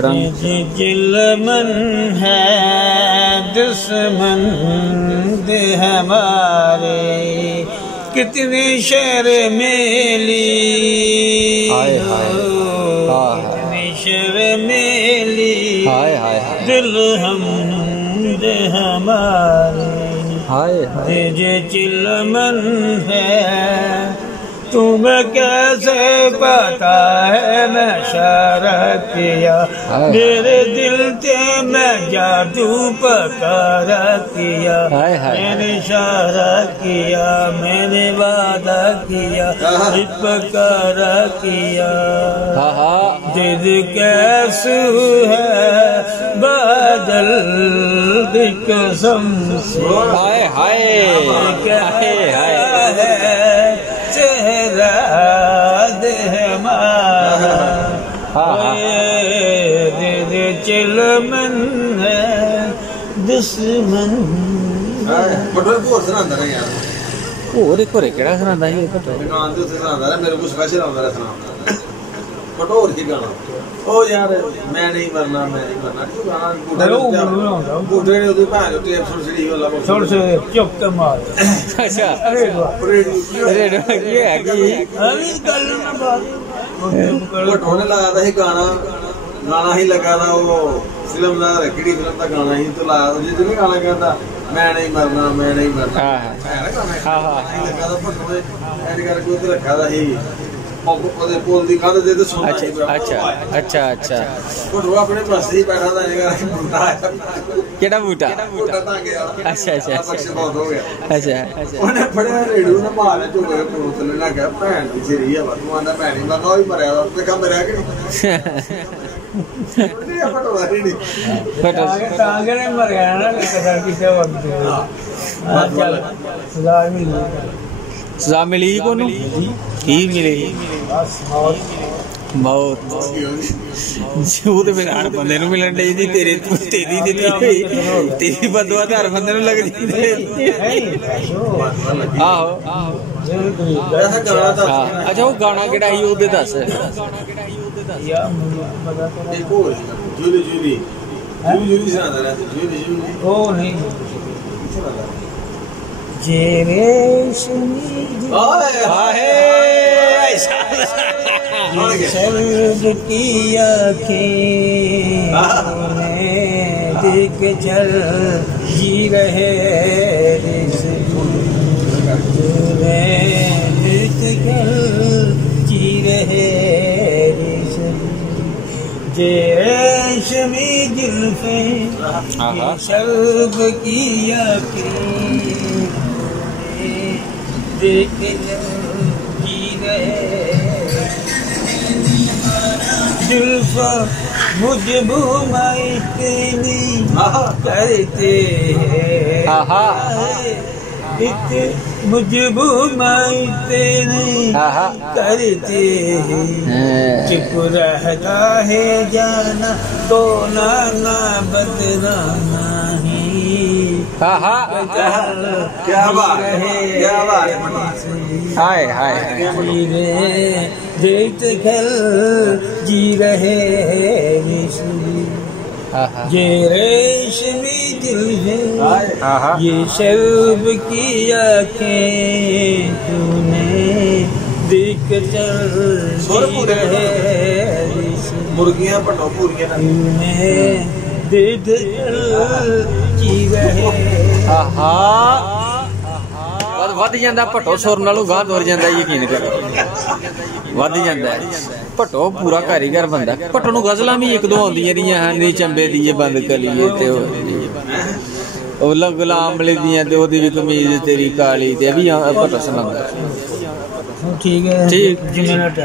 چلمن ہے دسمن ہمارے کتنے شرمیلی کتنی شرمیلی دل ہم ہمارے یہ چلمن ہے تمہیں کیسے پتا ہے میں اشارہ کیا میرے دل سے میں جادو پکارا کیا میں نے اشارہ کیا میں نے وعدہ کیا پکارا کیا دل کیسے ہے بادل قسم سے چہرہ ہمارا چلمن ہے دسمن پٹور کی گانا او یار میں نہیں مرنا میں نہیں مرنا بوٹے نے بھان جو ٹیپ سن سڑی والا چھوڑ سے چپ کے مار اچھا ریڈیو یہ ہے کہ ابھی کل نہ بات بٹو نے لایا تھا گانا ہی لگا تھا وہ فلم دا رکڑی فلم دا گانا ہی تو لایا تھا جتنے گانا کہتا میں نہیں مرنا میں نہیں مرنا ہاں لگا تھا بٹو نے ایڈ کر کے رکھا تھا ہی پول دی کھاتے دے تو سونا اچھا بٹو اپنے پاس ہی بیٹھا تھا کیڑا بوٹا اچھا انہیں پڑھا ریڈیو نے مارے جو گئے پورو تلے نہ کہا پہن پیچھے رہی ہے تو آندہ میں نہیں مرنا ہوئی مریا تھا تو کہا مریا کہ نہیں پٹو داری نہیں تانگے نے مریا نا کسا کسا وقت سزا ملی کو نو کی ملی موت جو تو میرے ہر بندے نو ملن ڈی تھی تیری بدوا تو ہر بندے نو لگ دی اچھا وہ گانا کہڑا ہی وہ دس سربتی آنکھیں دیکھ چل جی رہے دیکھ چل جی رہے ریسمی رلفیں سربتی آنکھیں دیکھ چل جی رہے زلفاں مجھ بھومائتے نہیں کرتے مجھ بھومائتے نہیں کرتے چپ رہتا ہے جانا تو نانا بدرانا ہی کیا بات دیکھ کر جی رہے یہ ریشمی دل ہے یہ شرب کی آنکھیں تو نے دیکھ کر جی رہے مرغیاں پٹو پوریاں دیکھ کر جی رہے ود جاندہ پٹو سور نالوں گاہ دور جاندہ یقین کرو ود جاندہ ہے پٹو پورا کاریگر بندہ پٹو نو غزلہ میں ایک دو ہوندی ہیں نہیں چمبے دیئے بند کلیے تے ہو غلام لے دیئے تے ہو دی بھی کمیز تیری کالی تے ابھی پٹو سنندہ ٹھیک ہے